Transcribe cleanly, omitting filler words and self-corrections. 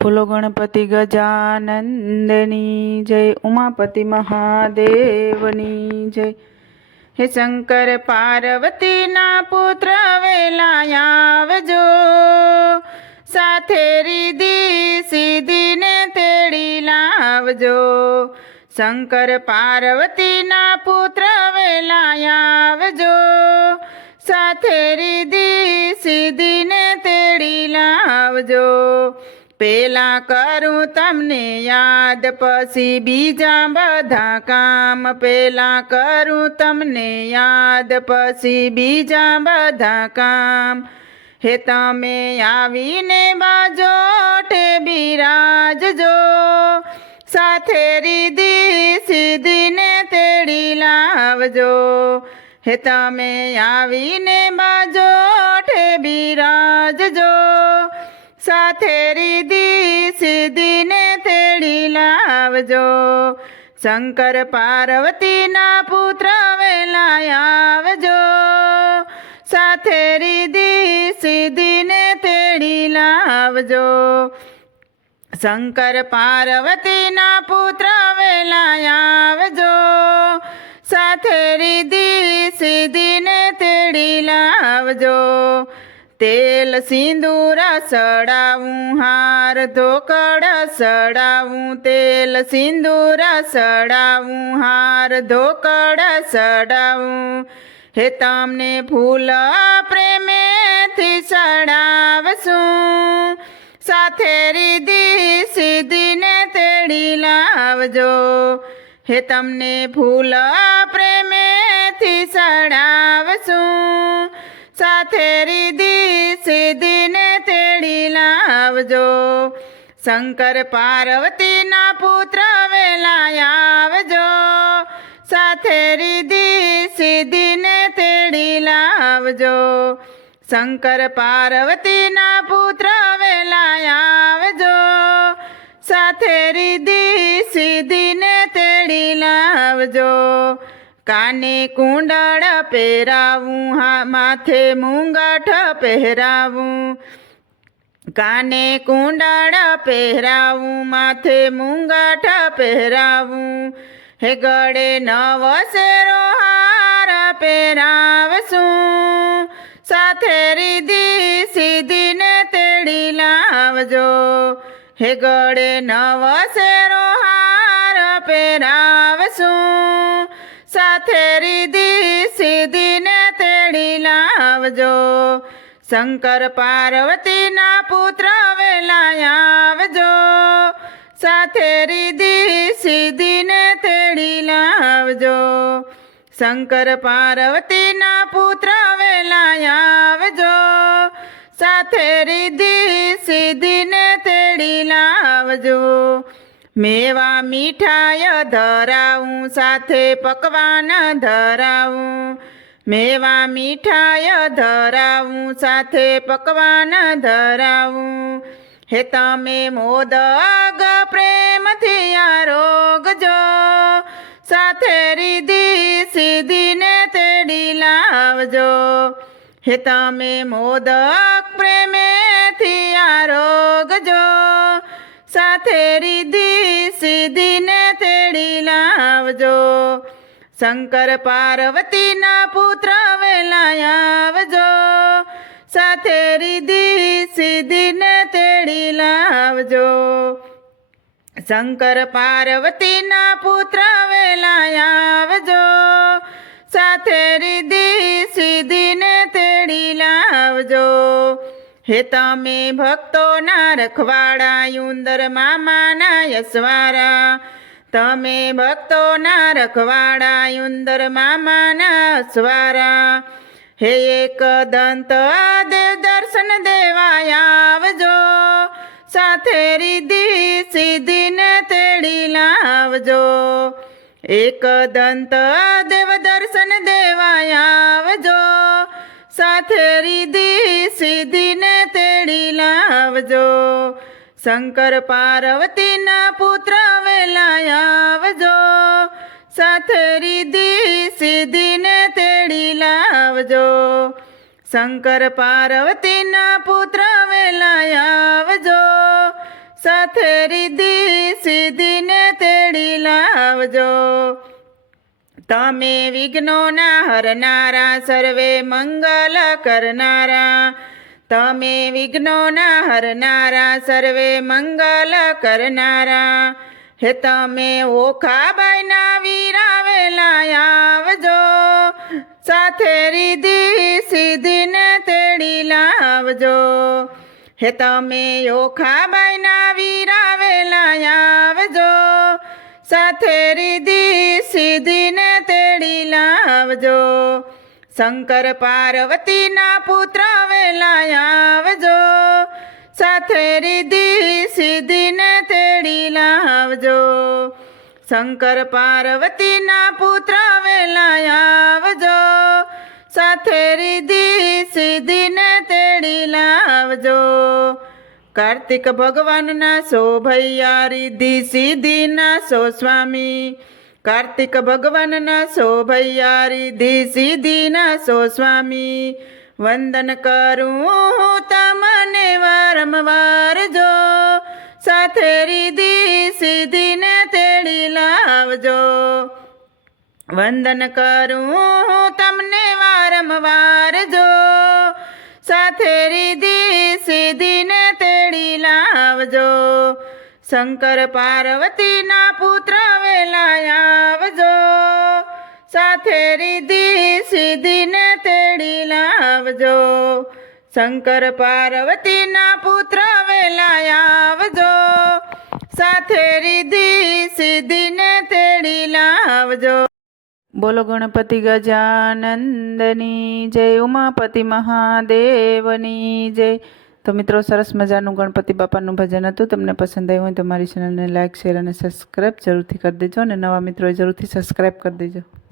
બોલો ગણપતિ ગજાનંદની જય, ઉમાપતિ મહાદેવની જય। હે શંકર પાર્વતીના પુત્ર વેલા આવજો, સાથે રીધી સીધીને તેડી લાવજો। શંકર પાર્વતીના પુત્ર વેલા આવજો, સાથે રીધી સીધીને તેડી લાવજો। પેલા કરું તમને યાદ, પછી બીજા બધા કામ। પેલા કરું તમને યાદ, પછી બીજા બધા કામ। હે તમે આવીને બાજોઠે બિરાજજો, સાથે રીધી સીધીને તેડી લાવજો। હે તમે આવીને બાજોઠે બિરાજજો, સાથે રીધી સીધીને તેડી લાવજો। શંકર પાર્વતીના પુત્ર વેલા આવજો, સાથે રીધી સીધીને તેડી લાવજો। શંકર પાર્વતીના પુત્ર વેલા આવજો, સાથે રીધી સીધીને તેડી લાવજો। તેલ સિંદૂર સડાવું, હાર ધોકડ સડાવું। તેલ સિંદૂર સડાવું, હાર ધોકડ સડાવું। હે તમને ફૂલ પ્રેમેથી ચડાવશું, સાથે રીધી સીધીને તેડી લાવજો। હે તમને ફૂલ પ્રેમેથી ચડાવશું, સાથે રીધી સીધીને તેડી લાવજો। શંકર પાર્વતીના પુત્ર વેલા આવજો, સાથે રીધી સીધીને તેડી લાવજો। શંકર પાર્વતીના પુત્ર વેલા આવજો, સાથે રીધી સીધીને તેડી લાવજો। કાને કુંડળ પહેરાવું, માથે મુંગઠ પહેરાવું। કાને કુંડળ પહેરાવું, માથે મુંગઠ પહેરાવું। હે ગળે નવ શેરો હાર પહેરાવશું, સાથે રીધી સીધીને તેડી લાવજો। હે ગળે નવ શેરો હાર પહેરાવશું, સાથે રીધી સીધીને તેડી લાવજો। શંકર પાર્વતીના પુત્ર વેલા આવજો, સાથે રીધી સીધીને તેડી લાવજો। શંકર પાર્વતીના પુત્ર વેલા આવજો, સાથે રીધી સીધીને તેડી લાવજો। મેવા મીઠાઈ ધરાવું, સાથે પકવાન ધરાવું। મેવા મીઠાઈ ધરાવું, સાથે પકવાન ધરાવું। હે તમે મોદક પ્રેમથી આરોગજો, સાથે રીધી સીધીને તેડી લાવજો। હે તમે મોદક પ્રેમેથી આરોગજો, સાથે રીધી સીધીને તેડી લાવજો। શંકર પાર્વતીના પુત્ર વેલા આવજો, સાથે રીધી સીધીને તેડી લાવજો। શંકર પાર્વતીના પુત્ર વેલા આવજો, સાથે રીધી સીધીને તેડી લાવજો। હે તમે ભક્તોના રખવાડા, ઉંદર મામાના યસવારા। તમે ભક્તોના રખવાડા, ઉંદર મામાના અસવારા। હે એક દંત દેવ દર્શન દેવા આવજો, સાથે રીધી સીધીને તેડી લાવજો। એક દંત દેવ દર્શન દેવા આવજો, સાથે રીધી સીધીને તેડી લાવજો। શંકર પાર્વતીના પુત્ર વેલા આવજો, સાથે રીધી સીધીને તેડી લાવજો। શંકર પાર્વતીના પુત્ર વેલા આવજો, સાથે રિદ્ધિ સિદ્ધિને તેડી લાવજો. તમે વિઘ્નોના હરનારા સર્વે મંગલ કરનારા. તમે વિઘ્નોના હરનારા સર્વે મંગલ કરનારા. હે તમે ઓખાબાઈના વીરાવેલા આવજો. સાથે રિદ્ધિ સિદ્ધિને તેડી લાવજો. હે તમે ઓખાબાઈના વીરાવેલા આવજો. સાથે રિદ્ધિ સિદ્ધિને તેડી લાવજો. શંકર પાર્વતીના પુત્ર વેલા આવજો. સાથે રિદ્ધિ સિદ્ધિને તેડી લાવજો. શંકર પાર્વતીના પુત્ર વેલા આવજો. સાથે રિદ્ધિ સિદ્ધિને તેડી લાવજો. કાર્તિક ભગવાનના શોભૈયા રિદ્ધિ સિદ્ધિના સો સ્વામી. કાર્તિક ભગવાનના શોભૈયા રિદ્ધિ સિદ્ધિના સો સ્વામી. વંદન કરું તમને વારંવાર જો. સાથે રિદ્ધિ સિદ્ધિને તેડી લાવજો. વંદન કરું તમને વારંવાર જો. સાથે રિદ્ધિ સિદ્ધિને તેડી લાવજો. શંકર પાર્વતીના પુત્ર વેલા આવજો. સાથે રિદ્ધિ સિદ્ધિને તેડી લાવજો. શંકર પાર્વતીના પુત્ર વેલા આવજો. સાથે રિદ્ધિ સિદ્ધિને તેડી લાવજો. બોલો ગણપતિ ગજાનંદની જય. ઉમાપતિ મહાદેવની જય. તો મિત્રો, સરસ મજાનું ગણપતિ બાપાનું ભજન હતું. તમને પસંદ આવ્યું હોય તો મારી ચેનલને લાઇક, શેર અને સબસ્ક્રાઈબ જરૂરથી કરી દેજો. અને નવા મિત્રોએ જરૂરથી સબસ્ક્રાઈબ કરી દેજો.